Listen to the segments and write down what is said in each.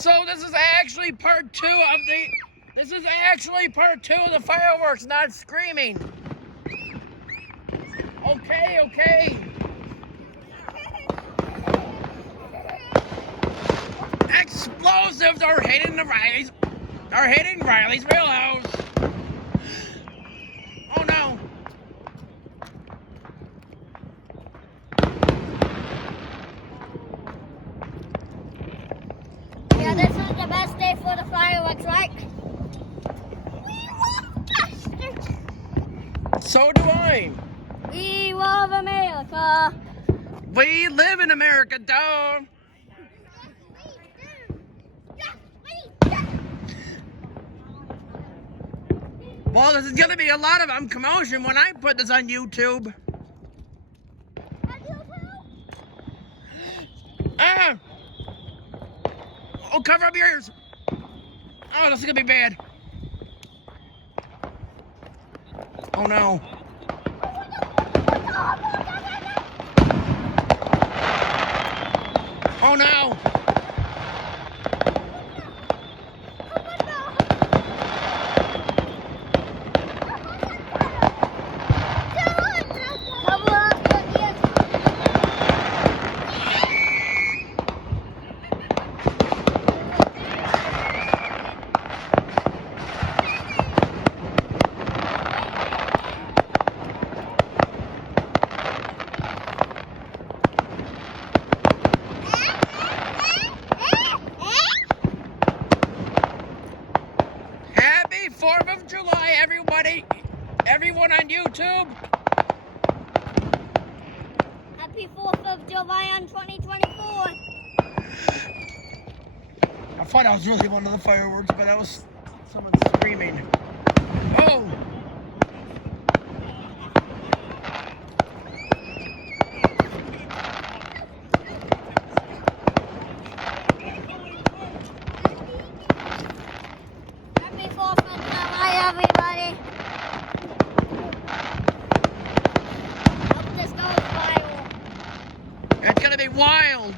So this is actually part two of the. This is actually part two of the fireworks, not screaming. Okay. Explosives are hitting Riley's real house. Oh no. Yeah, this is the best day for the fireworks, right? We love Chesterton. So do I. We love America. We live in America, dog. Well, this is going to be a lot of commotion when I put this on YouTube. Oh, cover up your ears. Oh, this is going to be bad. Oh, no. Oh, no. Happy 4th of July, everybody. Everyone on YouTube. Happy 4th of July on 2024. I thought I was really one of the fireworks, but that was someone screaming. Oh! Happy 4th of July, everybody. Hope this goes viral. It's gonna be wild.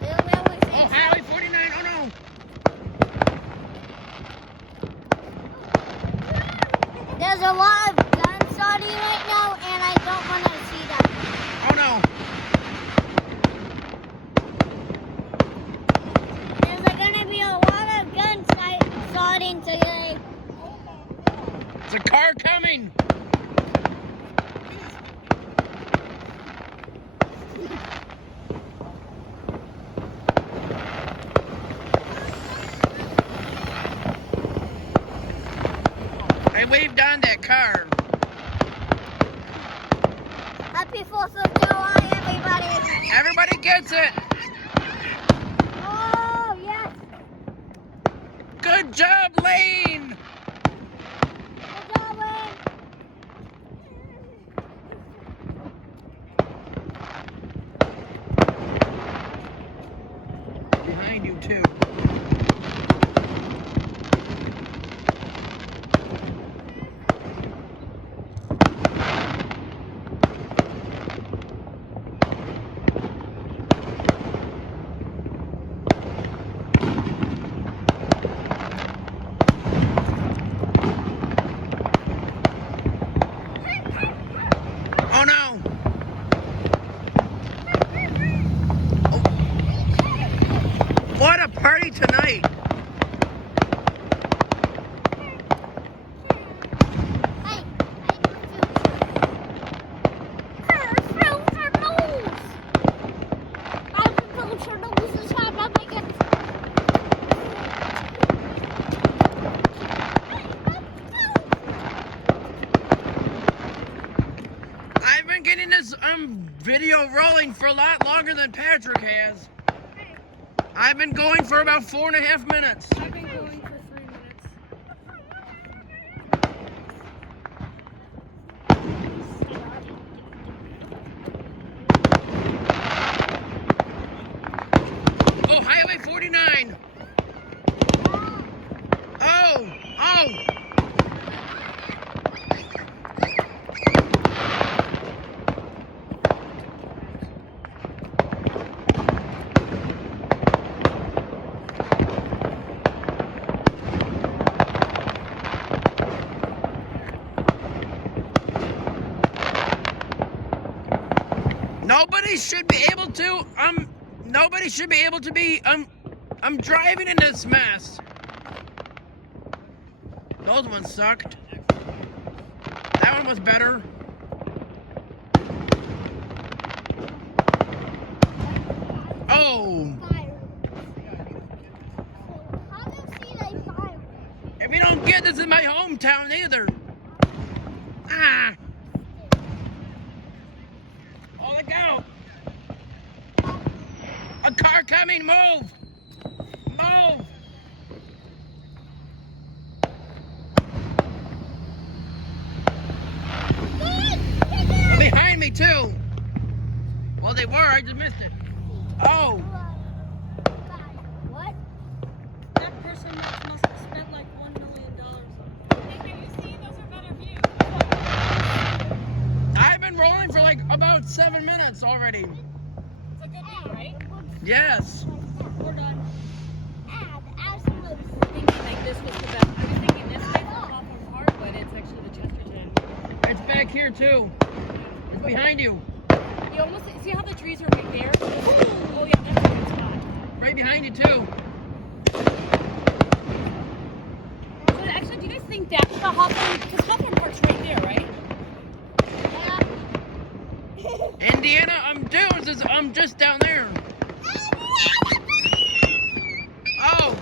Oh, Highway 49, oh no! There's a lot of guns starting right now, and I don't want to see that. Oh no! There's going to be a lot of guns starting today. There's a car coming! I waved on that car. Happy 4th of July, everybody. Everybody gets it! Oh, yes. Good job, Lane! Good job, Lynn. Behind you, too. Oh no! Oh. What a party tonight! Hey, filter nose. Filter nose is how I make it. I've been getting this video rolling for a lot longer than Patrick has. I've been going for about 4.5 minutes. I've been going for 3 minutes. Oh, Highway 49! Oh! Nobody should be able to, nobody should be able to be, I'm driving in this mess. Those ones sucked. That one was better. Oh. If you don't get this in my hometown either. Ah. Oh, look out. A car coming, move. Move. Behind me too. Well, they were, I just missed it. Oh. What? That person must have spent like $1 million. Hey, can you see? Those are better views. I've been rolling for like about 7 minutes already. It's a good view, right? Yes. We're done. Add absolute. Thinking like this was the best. I was thinking this way was off of Park, but it's actually the Chesterton. It's back here too. It's behind you. You almost see how the trees are right there? Oh yeah, that's a good spot. Right behind you too. So actually, do you guys think that's the Hawthorne? Because Hawthorne Park's right there, right? Indiana, I'm just down there. Oh.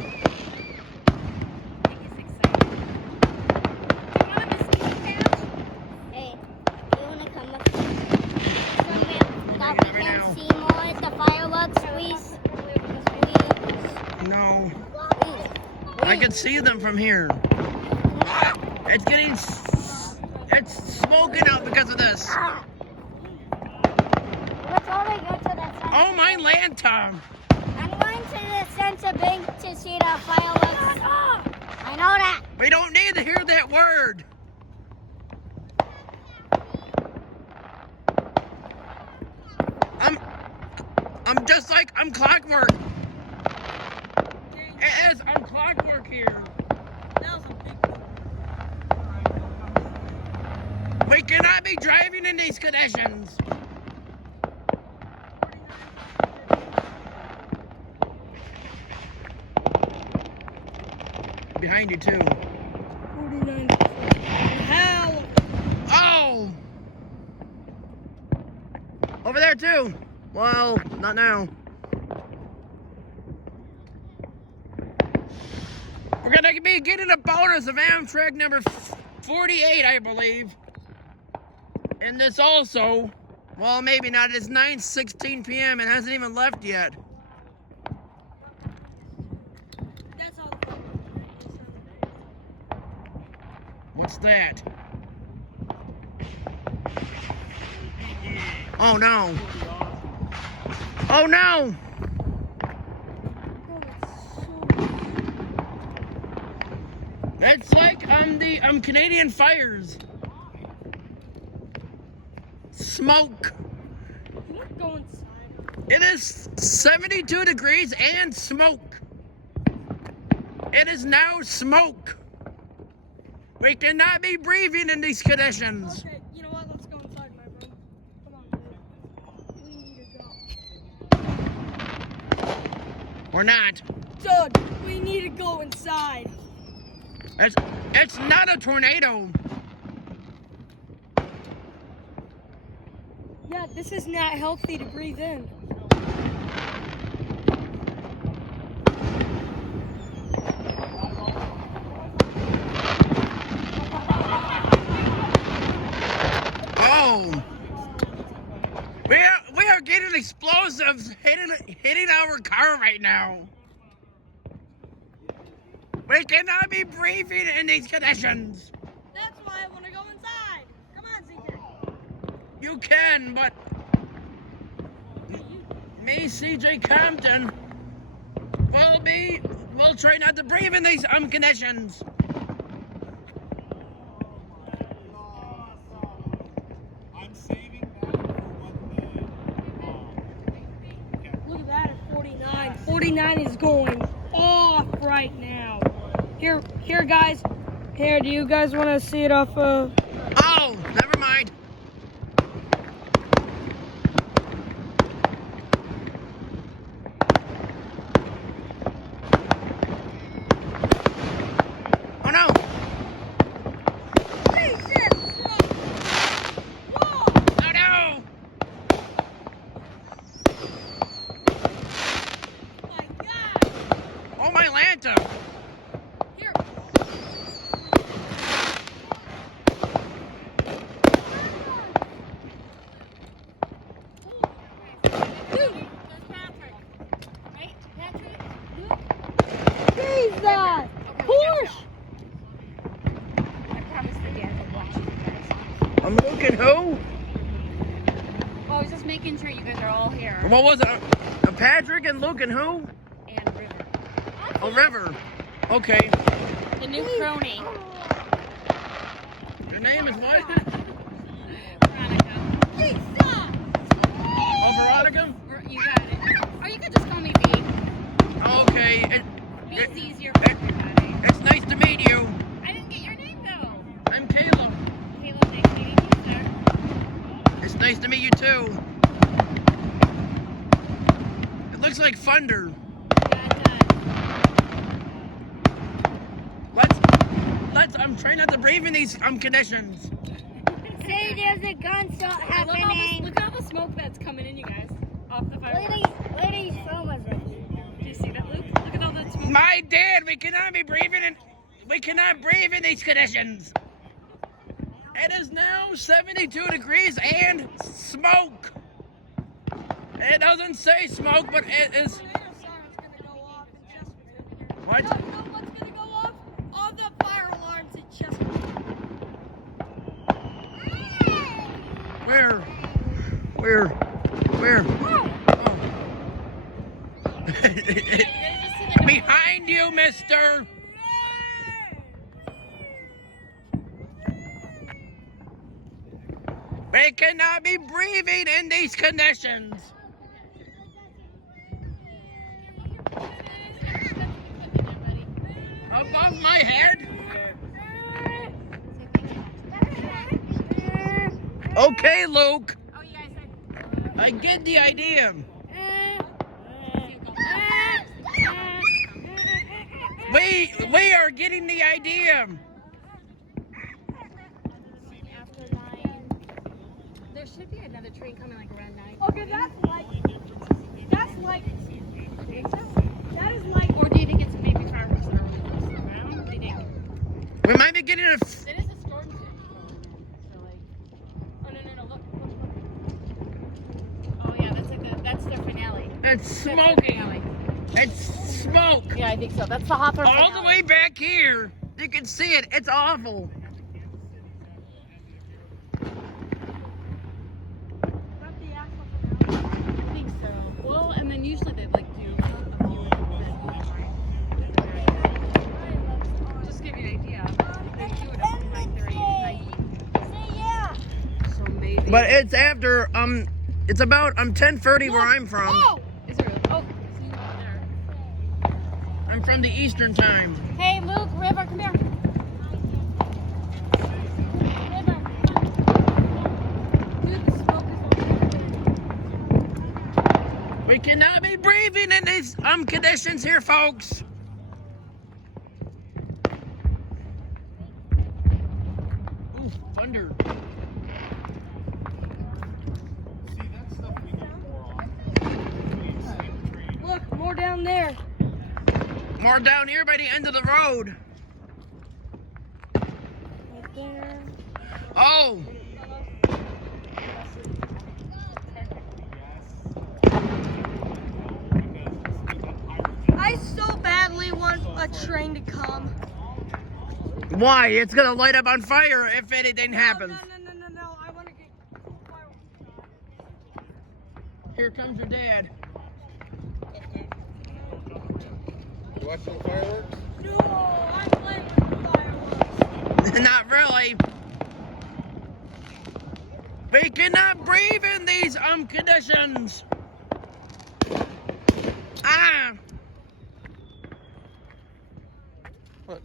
Hey, you wanna come up? That we can see more at the fireworks, please. No. I can see them from here. It's smoking out because of this. Let's only go to the center. Oh my land, Tom. I'm going to the center bank to see the fireworks. I know that. We don't need to hear that word. I'm just like I'm clockwork. It is, I'm clockwork here. That was a big one. We cannot be driving in these conditions. Behind you too. 49. Hell. Oh! Over there too. Well, not now. We're gonna be getting a bonus of Amtrak number 48, I believe. And this also, well, maybe not. It's 9:16 p.m. and hasn't even left yet. That's all. What's that? Oh no. Oh no! That's like the Canadian fires. Smoke. Can you go inside? It is 72 degrees and smoke. It is now smoke. We cannot be breathing in these conditions. Okay, you know what? Let's go inside my room. Come on, dude. We need to go. Or not. Doug, we need to go inside. It's not a tornado. Yeah, this is not healthy to breathe in. Oh. We are getting explosives hitting our car right now. We cannot be breathing in these conditions. That's why I want to go inside. Come on, CJ. You can, but me, CJ Compton, will try not to breathe in these conditions. I'm saving that for one. Look at that at 49. 49 is going off right now. Here, guys. Here, do you guys want to see it off? Oh, never mind. Santa. Here. Dude. Right, Patrick? Jesus! Porsche! I promise the dad would watch you guys. I'm looking who? Well, I was just making sure you guys are all here. What was it? Patrick and Luke and who? And River. Oh, River. Okay. The new crony. Your name is what? Veronica. Oh, Veronica? You got it. Or you could just call me B. Okay. B's easier for everybody. It's nice to meet you. I didn't get your name though. I'm Caleb. Caleb, nice meeting you, sir. It's nice to meet you too. It looks like thunder. Yeah, it does. I'm trying not to breathe in these conditions. Say there's a gunshot happening. Look at all the smoke that's coming in, you guys. Off the fireworks. Ladies, film was it? Do you see that, Luke? Look at all the smoke. My dad, we cannot breathe in these conditions. It is now 72 degrees and smoke. It doesn't say smoke, but it is. What? What's gonna go off? All the fire alarms in Chesterton. Where? Oh. Behind you, mister. We cannot be breathing in these conditions. Above my head. Okay, Luke. Oh, you guys are. I get the idea. We are getting the idea. After 9. There should be another train coming like around 9. Okay, that is like. Or do you think it's maybe fireworks that are really close to the ground? What do you think? We might be getting a. It is a storm city. So like, oh no, look. Oh yeah, that's their finale. It's That's their smoking. finale. It's smoke. Yeah, I think so. That's the Hawthorne All finale. the way back here. You can see it. It's awful. I think so. Well, and then usually they like do a few just give you an idea. They do it up to 9:30. So maybe. But it's after it's about 10:30 where I'm from. Is it really? Oh, see you over there. I'm from the Eastern time. Hey, Luke, River, come here. River. Dude, the smoke is We cannot be breathing in these conditions here, folks. Ooh, thunder. See, that's stuff we need more on. Look, more down there. More down here by the end of the road. Right there. Oh. I so badly want a train to come. Why? It's gonna light up on fire if anything happens. No. I want to get fireworks. Here comes your dad. You watching the fireworks? No, I'm playing with fireworks. Not really. We cannot breathe in these conditions. Ah. What?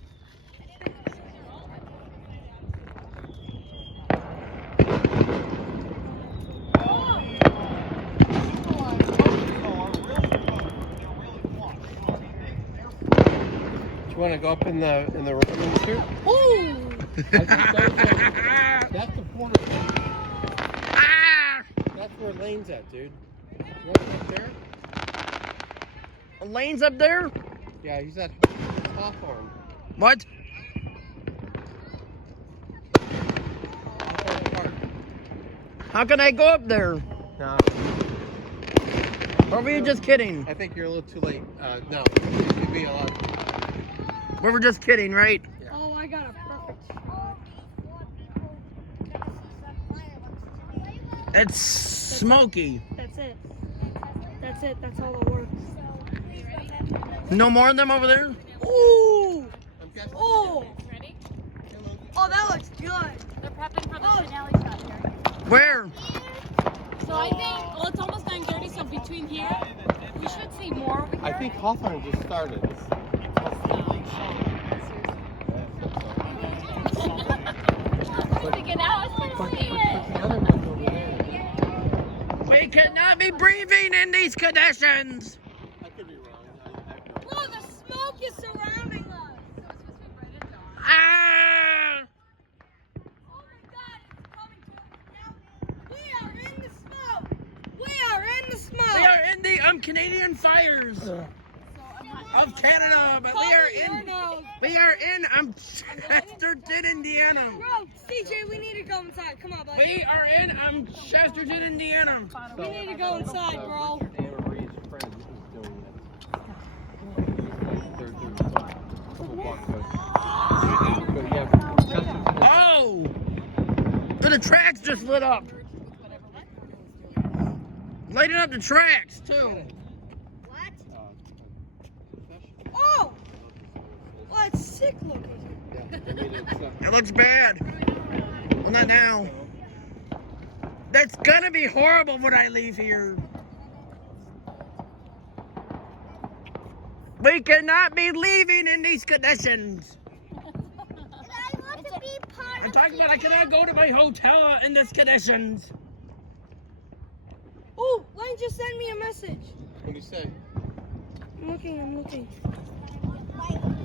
You want to go up in the room too? Ooh! I think that's the corner. Ah. That's where Lane's at, dude. You want to go up there? Lane's up there? Yeah, he's at Hawthorne. What? Hawthorne Park. How can I go up there? No, Or were you just kidding? I think you're a little too late. No, you'd be a lot. We were just kidding, right? Oh, I got a perfect shot. It's smoky. That's it. That's it. That's all that works. No more of them over there? Ooh! I'm guessing. Oh! Ready? Oh, that looks good. They're prepping for the finale shot here. Where? So I think, well, it's almost 9:30, so between here, we should see more over here. I think Hawthorne just started. I'm thinking now it's going to see it. The other one's over there. We cannot be breathing in these conditions. I could be wrong. Bro, the smoke is surrounding us. Ah! Oh my God, it's coming to us now. We are in the smoke. We are in the smoke. We are in the Canadian fires of Canada, but we are in Chesterton, Indiana. Bro, CJ, we need to go inside. Come on, buddy. We are in Chesterton, Indiana. We need to go inside, bro. Anna Marie's friend is doing this. Oh! The tracks just lit up. Lighting up the tracks, too. What? Oh! Oh, it's sick looking. It looks bad. Well, not now. That's gonna be horrible when I leave here. We cannot be leaving in these conditions. I want to be part I'm talking about I cannot go to my hotel in these conditions. Oh, Lane just sent me a message. What do you say? I'm looking.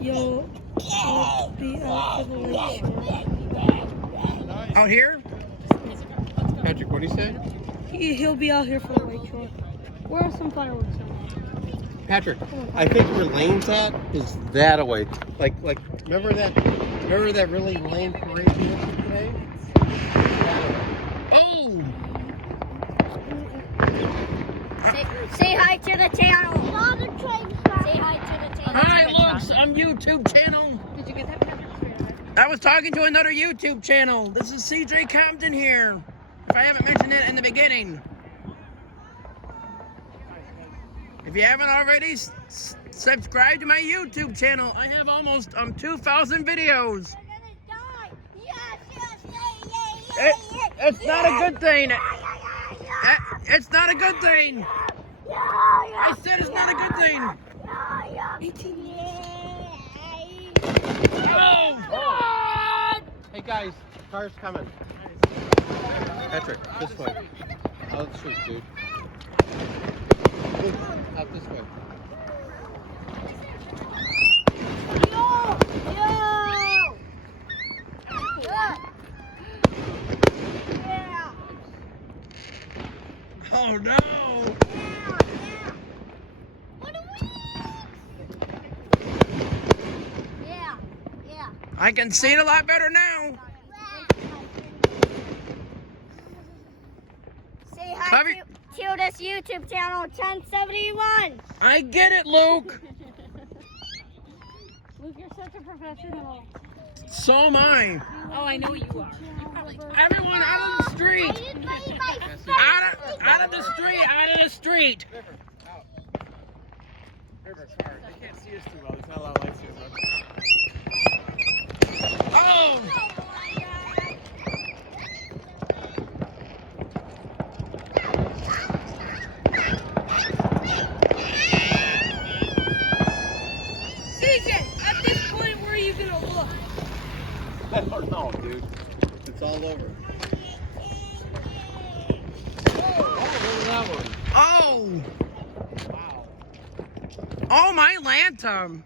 Yo, I'll be out for the lake shore. Out here? Patrick, what do you say? He'll be out here for the lake shore. Where are some fireworks? Patrick, I think where Lane's at is that away. Like, remember that really lame parade we went to today? Oh! Say hi to the channel. Say hi to the channel. Hi, look, some YouTube channel. Did you get that picture straight away? I was talking to another YouTube channel. This is CJ Compton here. If I haven't mentioned it in the beginning. If you haven't already, subscribe to my YouTube channel. I have almost 2,000 videos. We're gonna die. Yes, yay. It's not a good thing. It's not a good thing. I said it's not a good thing. Oh! Hey guys, car's coming. Patrick, this way. Out the street, dude. Out this way. Oh no! Yeah. I can see it a lot better now. Say hi Cover- to this YouTube channel, 1071. I get it, Luke. Luke, you're such a professional. So am I. Oh, I know you are. You probably Everyone out of the street. Out of the street. Out of the street. River, car. They can't see us too well. There's not a lot of lights here, bud. Oh! CJ, at this point, where are you gonna look? I don't know, dude. It's all over. Oh, look at that one. Oh! Wow. Oh my lantern!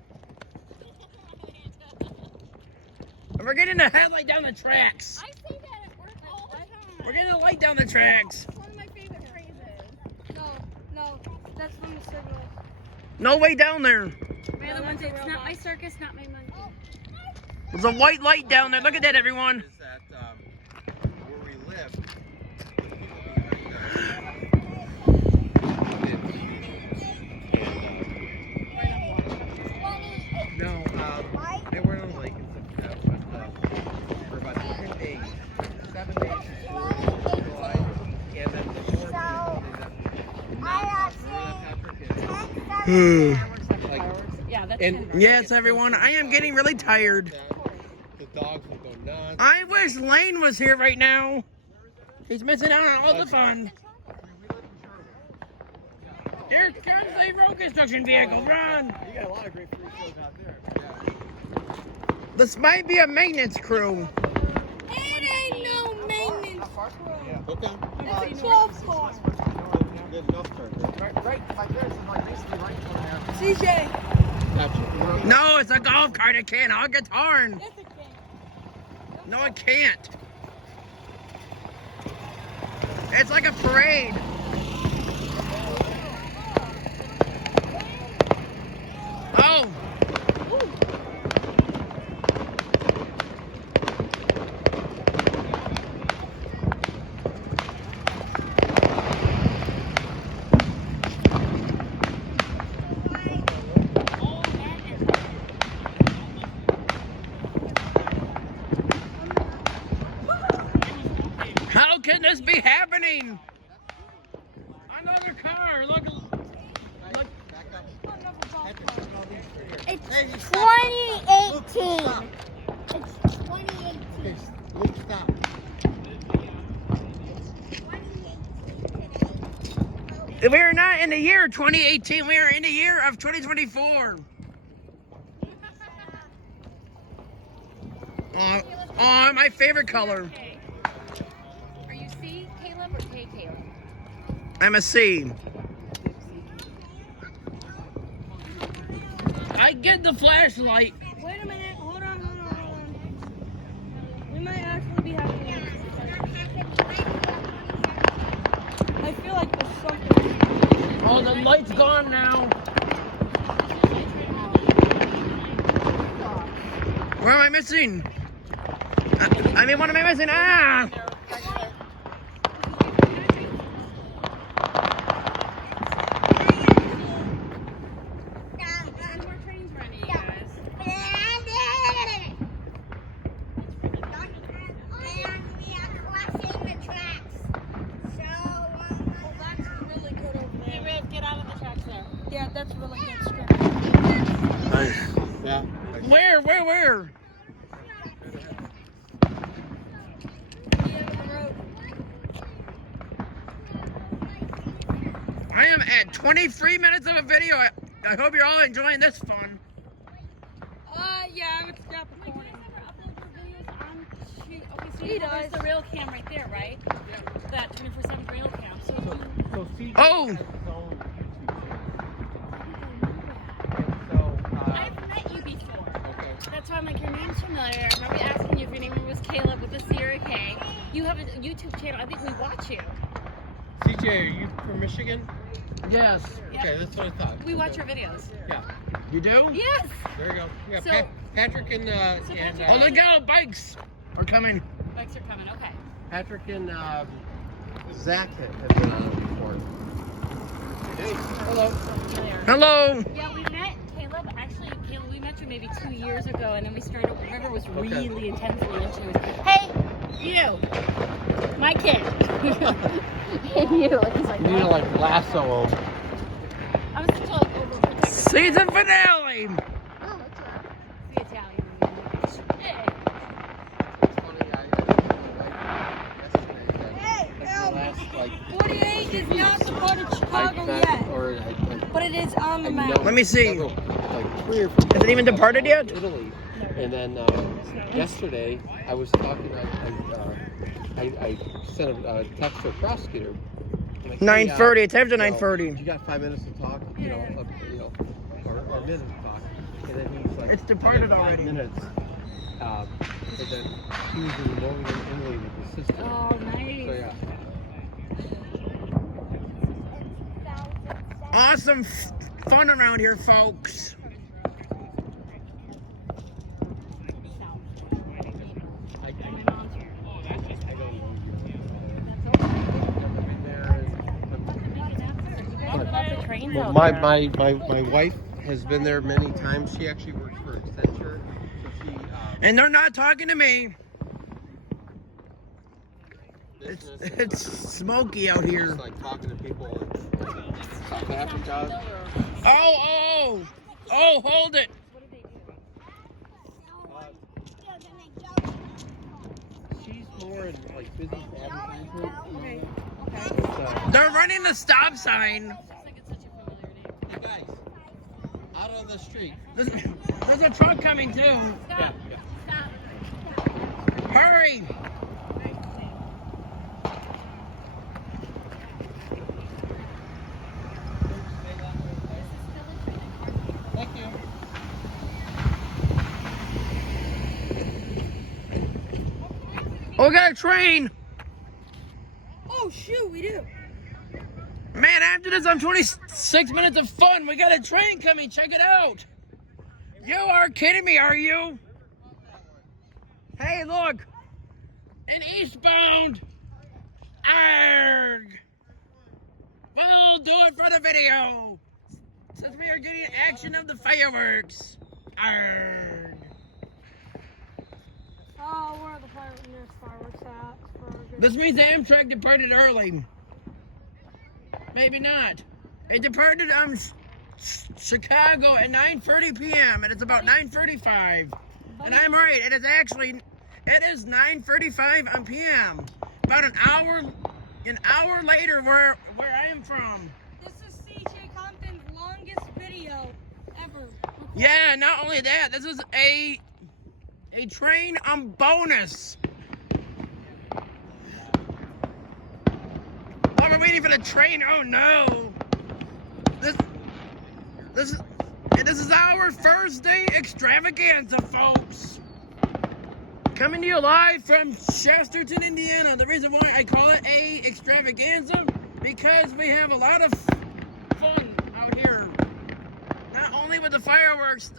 And we're getting the headlight down the tracks. I say that at work all the time. We're getting the light down the tracks. It's one of my favorite phrases. No, that's from the signal. No way down there. My other ones, it's not my circus, not my monkey. There's a white light down there. Look at that, everyone. Is that where we live? No, they weren't on the lake and stuff, but for about 7 days before July, and then the 4th, Yeah, that's and Yes, everyone. I am getting really tired. the dogs will go nuts. I wish Lane was here right now. He's missing out on all the fun. Here comes the road construction vehicle. Run. You got a lot of great free shows out there. This might be a maintenance crew. It ain't no maintenance crew. Yeah. Okay. It's a golf cart. Good golf cart. Right, my parents is like basically right over there. CJ. Gotcha. No, it's a golf cart. It can't. I'll get torn. Yes, it can. No, it can't. It's like a parade. Oh. How can this be happening? Another car. Look. It's 2018. It's 2018. Okay, Luke, stop. We are not in the year 2018. We are in the year of 2024. Oh, my favorite color. Are you C, Caleb, or K, Caleb? I'm a C. I get the flashlight. Wait a minute. Hold on. We might actually be having a... I feel like there's something. Oh, the light's gone now. Where am I missing? What am I missing? Ah! More trains running, you guys. That's really good over there. Hey, Riv, get out of the tracks there. Yeah, that's really good script. Nice. Yeah. Where? I am at 23 minutes of a video. I hope you're all enjoying this fun. Yeah, I would stop recording. Okay, so He there's does. the rail cam right there, right? That 24/7 rail cam. So So CJ Oh. has his own YouTube channel. So, I've met you before. okay. That's why I'm like, your name's familiar. I remember asking you if your name was Caleb with the C or a K. You have a YouTube channel. I think we watch you. CJ, are you from Michigan? Yes. Okay, that's what I thought. We watch your videos. Yeah, You do? Yes. there you go. Yeah, So- Patrick and Patrick- Oh, look out! Bikes are coming. Bikes are coming. Okay. Patrick and Zach have been on it before. Hey, hello. Hello. Yeah, we met Caleb. Actually, Caleb, we met you maybe 2 years ago, and then we started. River was really intensely into it. Hey, you, my kid. And you. And he's like, You need to like lasso him. I'm such a like overprotective. Season finale. The Italian. Hey. It's funny, I yesterday that last like 48 is not part of Chicago I yet, or but it is on the I map. know Let me see. several, like 3 or 4 Has it even departed yet? Italy. And then yesterday I was talking. I sent a text to a prosecutor. I'm like, hey, 9:30. It's after you know, 9:30. You got 5 minutes to talk, or minutes to talk. And then he's like, It's departed I got 5 already. minutes. And then he was in northern Italy with his sister. Oh, nice. So yeah. Awesome fun around here, folks. Well, my wife has been there many times. She actually works for Accenture. So she, And they're not talking to me. business, It's smoky out here. just like talking to people in South Africa. Oh, hold it. She's more in like business advertisement. Okay. They're running the stop sign. Hey guys, out on the street. There's a truck coming too. Yeah. Hurry. Thank you. Oh, we got a train. Oh shoot, we do. Man, after this, I'm 26 minutes of fun. We got a train coming. Check it out. You are kidding me, are you? Hey, look. An eastbound. Arg. We'll do it for the video. Since we are getting action of the fireworks. Arg. Oh, where are the fireworks at? This means Amtrak departed early. Maybe not. It departed Chicago at 9:30 p.m. and it's about 9:35. And I'm right. It is 9:35 on p.m. About an hour later where I am from. This is CJ Compton's longest video ever. Yeah. Not only that, this is a train on bonus. While we're waiting for the train, oh no! This is our first day extravaganza, folks. Coming to you live from Chesterton, Indiana. The reason why I call it a extravaganza because we have a lot of fun out here. Not only with the fireworks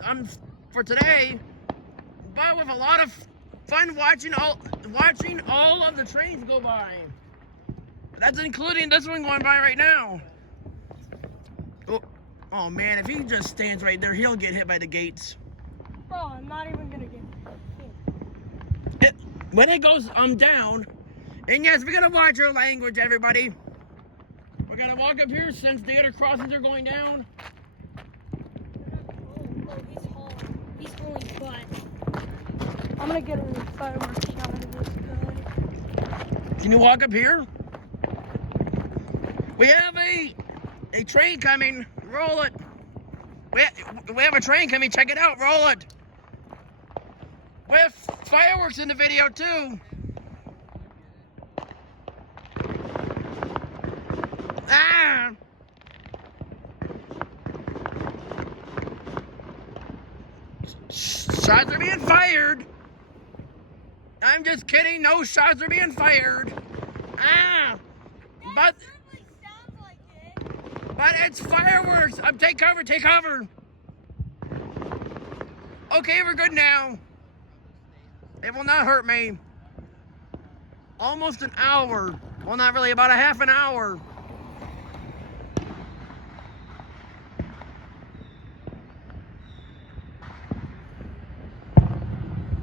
for today, but with a lot of fun watching all of the trains go by. That's including this one going by right now. Oh man, if he just stands right there, he'll get hit by the gates. Bro, I'm not even gonna get hit. When it goes down, and yes, we gotta watch our language, everybody. We're gonna walk up here since the other crossings are going down. Oh, he's hauling butt. I'm gonna get a fireworks shot of this guy. Can you walk up here? We have a train coming. Roll it. We have a train coming. Check it out. Roll it. We have fireworks in the video too. Ah! Shots are being fired. I'm just kidding. No shots are being fired. Ah! But it's fireworks. Take cover. Take cover. Okay, we're good now. It will not hurt me. Almost an hour. Well, not really. About a half an hour.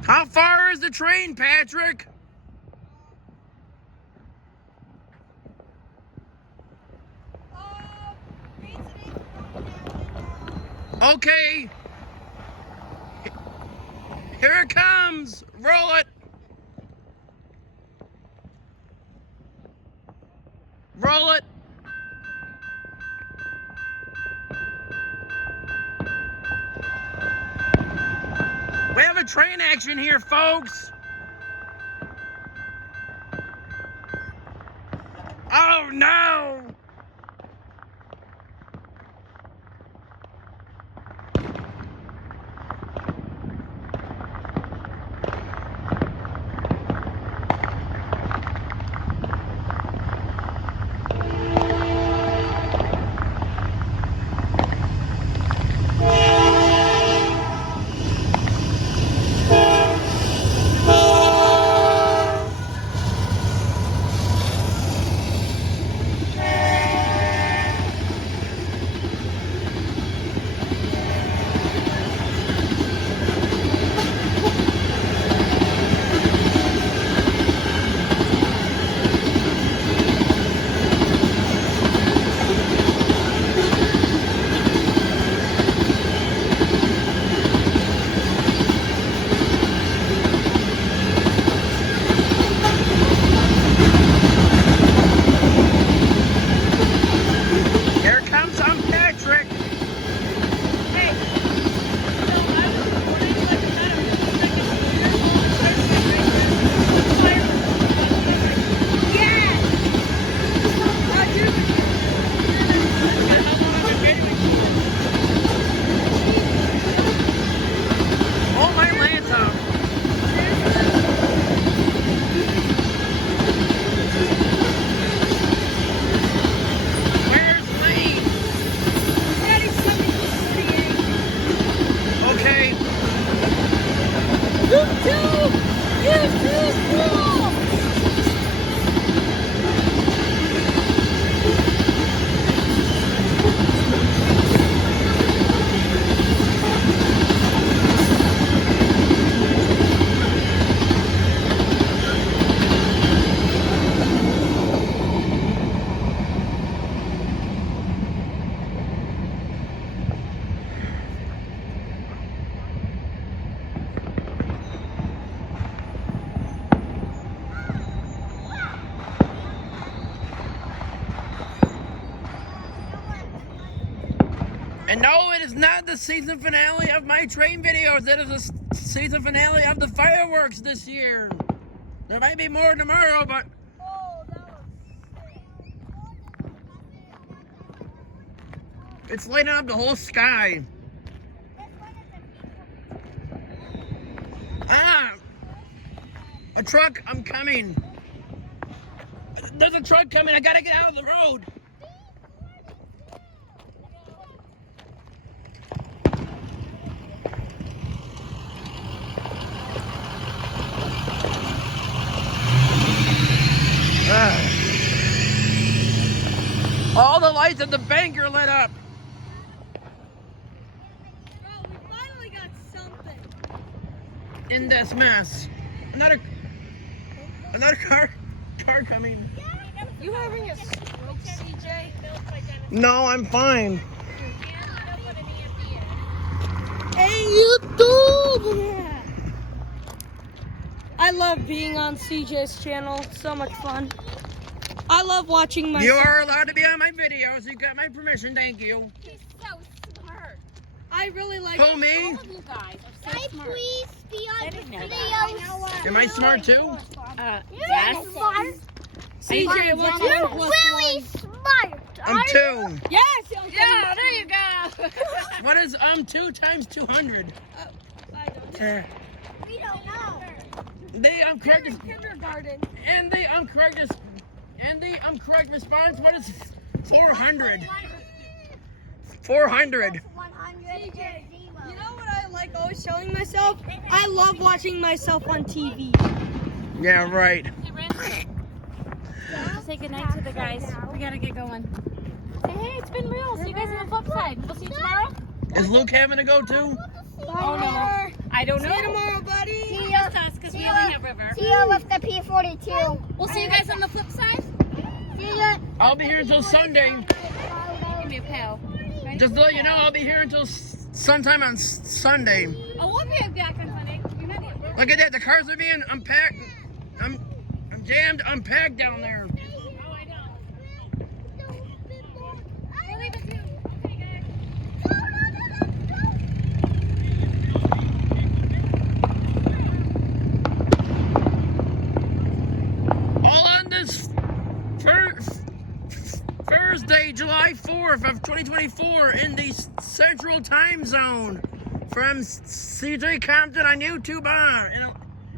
How far is the train, Patrick? Okay. Here it comes. Roll it. Roll it. We have a train action here, folks. Oh, no. And no, it is not the season finale of my train videos. It is the season finale of the fireworks this year. There might be more tomorrow, but it's lighting up the whole sky. Ah! A truck, I'm coming. There's a truck coming, I gotta get out of the road. All the lights at the bank are lit up. Bro, we finally got something. In this mess. Another car coming. You having a stroke, CJ? No, I'm fine. Hey, YouTube! I love being on CJ's channel. So much fun. I love watching my. You are allowed to be on my videos. You got my permission. Thank you. He's so smart. I really like. Who, me? All of you guys are so smart. Please be on the didn't know videos. Am I smart too? Yes. Smart. CJ, what's You're your really smart. I'm 2. Yes. Yeah, there you go. What is 2 times 200? I don't. We don't know. The correct Kindergarten. and the correct response. What is 400? 400. 100. You know what I like always telling myself? I love watching myself on TV. Yeah, right. Hey, Ren. Say goodnight to the guys. We gotta get going. Say, hey, it's been real. See you guys on the flip side. We'll see you tomorrow. Is Luke having to go too? Oh, no. I don't know. See you tomorrow, buddy. See Just us, because we only have River. you with the P42. We'll see you guys on the flip side. See you. I'll be here until Sunday. Give me a pail. Ready? Just to let you know, I'll be here until sometime on Sunday. Oh, we'll be back on Sunday. You're not here. Look at that. The cars are being unpacked. I'm jammed, unpacked down there. Oh, I know. We'll leave it too. Okay, guys. All on this Thursday, July 4th of 2024 in the Central Time Zone from CJ Compton on YouTube.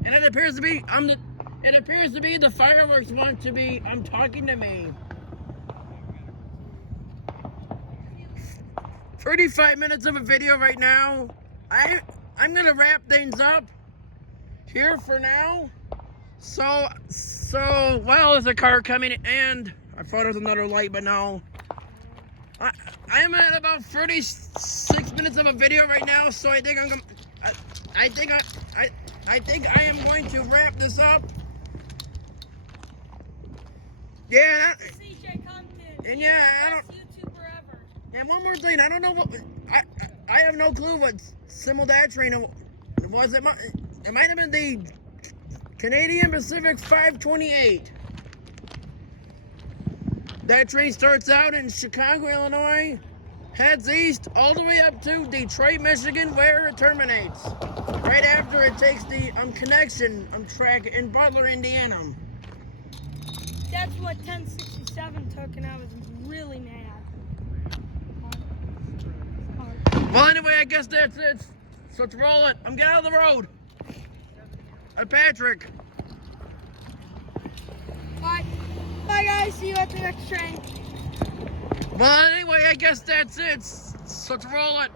And it appears to be the fireworks want to be talking to me. 35 minutes of a video right now. I'm gonna wrap things up here for now. So well, there's a car coming, and I thought there was another light, but no. I'm at about 36 minutes of a video right now, so I think I think I am going to wrap this up. Yeah, CJ Compton. and yeah, I don't. Best YouTuber ever. And one more thing, I don't know what I have no clue what simultaneous train was. It might have been the Canadian Pacific 528. That train starts out in Chicago, Illinois, heads east all the way up to Detroit, Michigan, where it terminates. Right after it takes the connection track in Butler, Indiana. That's what 1067 took, and I was really mad. Well, anyway, I guess that's it. So let's roll it. I'm getting out of the road. Patrick. Bye. Bye, guys. See you at the next train. Well, anyway, I guess that's it. So let's roll it.